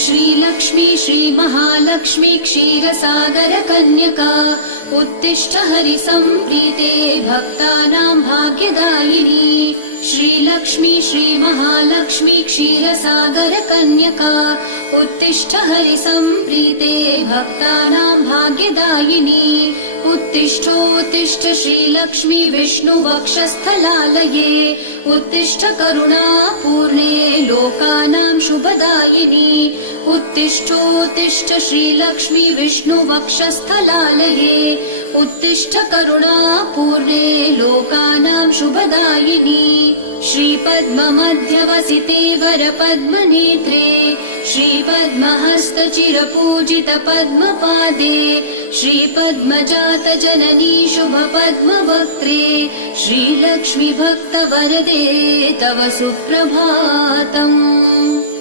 श्रीलक्ष्मी श्रीमहालक्ष्मी क्षीरसागर कन्यका उत्तिष्ठ हरिसम्प्रीते भक्तानां भाग्यदायिनी। श्रीलक्ष्मी श्रीमहालक्ष्मी क्षीरसागर कन्यका उत्तिष्ठ हरिसम्प्रीते भक्तानां भाग्यदायिनी। उत्तिष्ठोत्तिष्ठ श्रीलक्ष्मी विष्णुवक्षस्थलालये उत्तिष्ठ करुणापूर्णे लोकानां शुभदायिनी। उत्तिष्ठोत्तिष्ठ श्रीलक्ष्मी विष्णुवक्षस्थलालये उत्तिष्ठ करुणापूर्णे लोकानां शुभदायिनी। श्रीपद्ममध्यवसिते वरपद्मनेत्रे श्रीपद्महस्तचिरपूजित पद्मपादे श्रीपद्मजात जननी शुभपद्मवक्त्रे श्रीलक्ष्मी भक्तवरदे तव सुप्रभातम्।